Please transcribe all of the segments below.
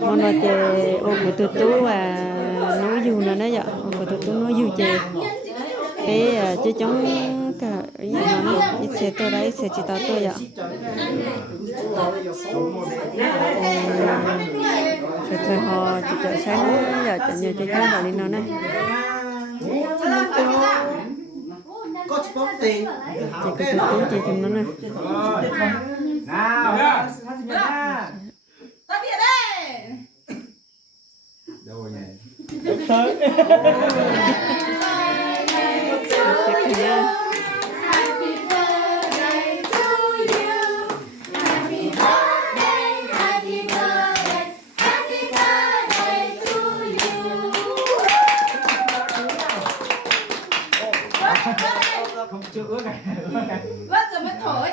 món nó chè ô của tụi tú nấu dù nó vậy ô của tụi tú nấu dù chè cái chế chống cả ý nó ít xe tôi đấy xe chỉ tao tôi vậy rồi họ chỉ cho sáng nó giờ chọn nhiều chế chống vào đi nó này chỉ có tụi tú chỉ chúng nó này đâu rồi nhỉ? Không chưa ước này. Vớt rồi mới thổi.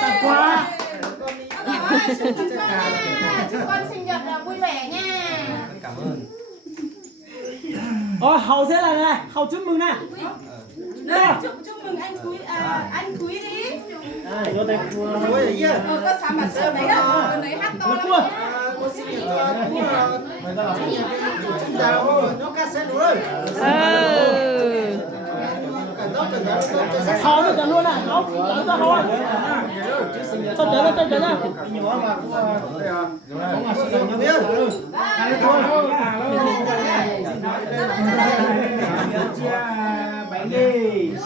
Tặng quà. Chúc con sinh nhật là vui vẻ nha. Cảm ơn. Hậu sẽ là này, Hậu chúc mừng nè. Đây, chúc mừng anh Quý đi. Vô đây. Có sao mà sớm đấy đâu, con đấy hát to lắm. Hậu nó luôn à, Hậu ra Hậu ơi. Cho chờ nó.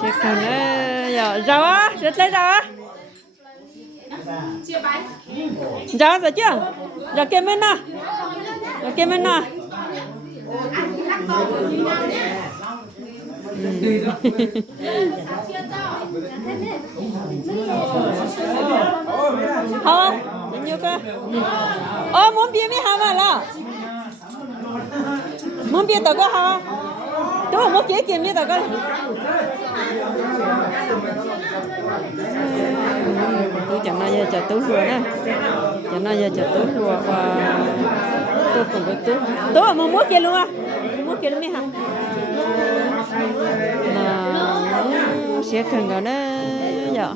sẽ còn giờ rau á rất lấy rau á Chia bánh. rau rồi chưa rồi kem bên nào rồi kem bên nào Ăn to vừa như nhau nhé. Chia cho. không bao nhiêu cơ muốn bia mới hả mà là muốn bia tao có hả tôi muốn chế kiếm như tao có tôi chẳng nói giờ chờ tôi lùa nè chẳng nói giờ chờ tôi lùa và tôi cùng với tôi mà muốn kia luôn à muốn kia luôn mới hả mà sẽ cần gọi nó giờ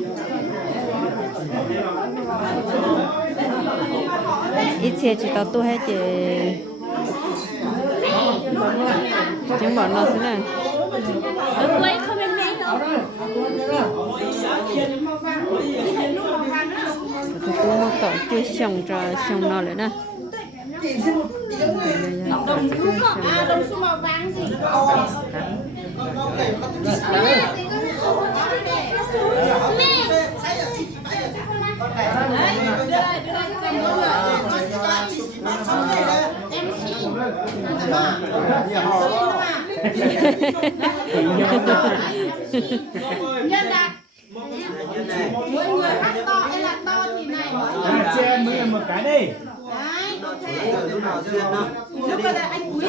ít xe chỉ tao tôi hay chị chẳng bọn nó thế này Quay không em nghe đâu. tôi một tổng chưa xong rồi xong nó nữa nè Đồng xu màu vàng gì? Nhân đạt. Mỗi người hát to hay là to thì này. Cho em mới một cái đi. Đấy, ok. Lúc bây giờ anh Quý.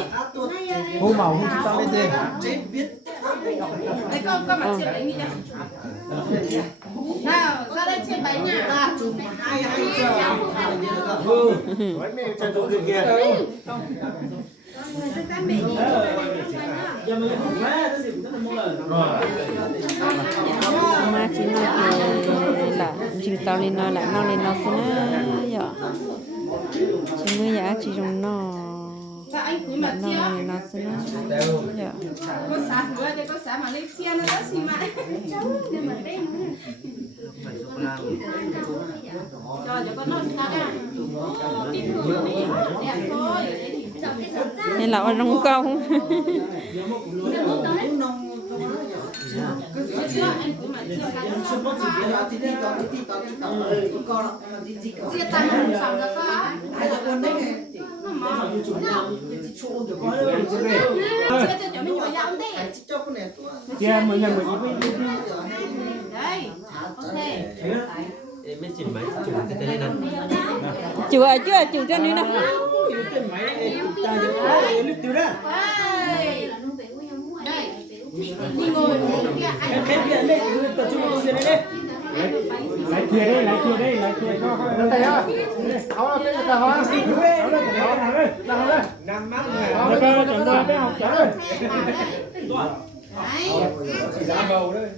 Hô màu không chúng ta lên tên. Đấy con mặt chiên bánh đi nhá. Nào, ra đây chiên bánh nha. Chân chỗ kia kia. mà chỉ nói là chỉ tao lên nó lại nó lên nó xin á giờ chỉ mới giá chỉ dùng nó Sao anh Quý mà chia? nó lên nó xin á giờ Có xả hứa thì có xả mà lên chia nó rất xì mãi. Cho con nó khác à. Đẹp thôi. nên là ăn rong công Chia tăng không xong ra có. Chia cho mình nhỏ dạo đi. Chia mừng nhân Đây. Ok. Mấy chìm máy chụp cái tên này. chịu à chưa chịu cho nữa nè Đây. Đi ngồi kia anh. Lại kia đây cho tay á áo là cái tao á năm mắt rồi chọn đây học chọn đây Đấy. Chỉ ra bầu đấy.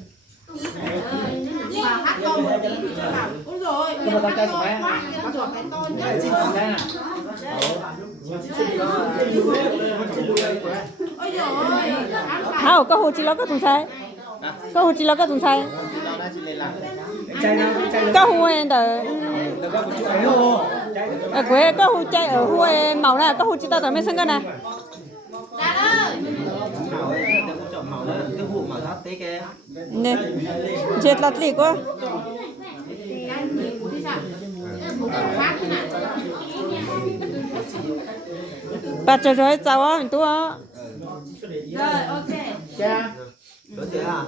Mà hát to một tí thì cho bảo ôi rồi hát to quá em chuột cái to nhất ôi rồi hao có hồ chỉ lo có thùng sai có hồ chỉ lo có thùng sai có hồ em đờ ở quê có hồ chạy ở hồ màu này có hồ chỉ tao tại mấy sân cái này Đạt ơi cái vụ mà thắt tế kia nè chết lạt lì quá anh nhìn đi sao một cái phát thế này bà trời rồi cháu á mình tu á rồi ok cha có thể à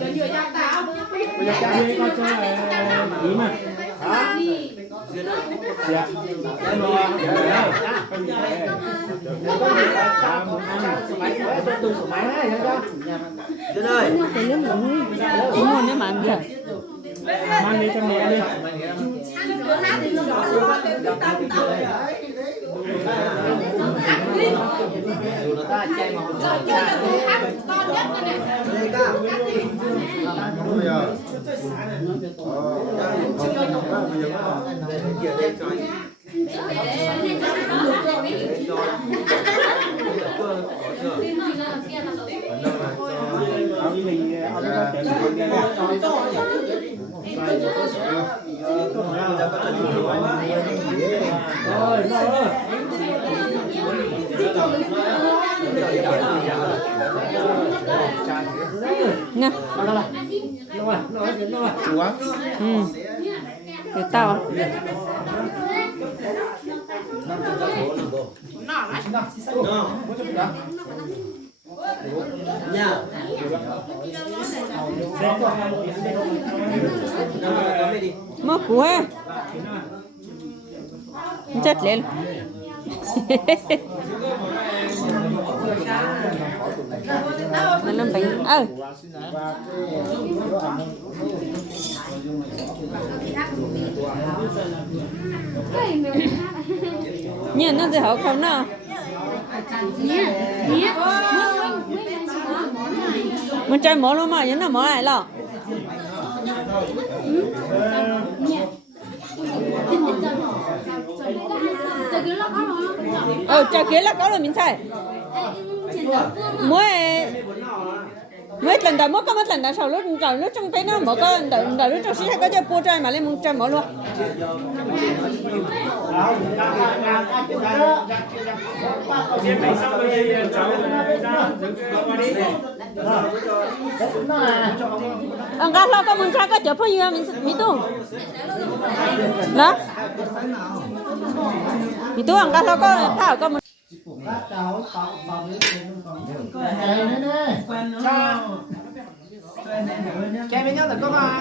cho nhiều cho tao bây giờ cha đi con chơi ý mà dạ em lo tôi số máy này cho Dân ơi cái nước muốn chỉ muốn nếu mà ăn được mang đi cho mẹ đi dù nó ta chay mà còn rồi chơi là tôi hát to nhất này đây cả bây giờ nè để tao nha mất của chết lên nó làm bánh nhìn nó gì hảo không nào mình chơi mỏ luôn mà nhớ là mỏ lại lọ chơi kia là có rồi mình chơi mỗi lần đầu mỗi có một lần đầu sau lúc trong tay nó mỗi có đầu lúc trong xí hay có chơi bùa chơi mà lên muốn chơi mỏ luôn ông gà lo có muốn chơi có chở phong yêu mình tu đó mình tu ông gà lo có thảo có muốn cha với nhau là có mà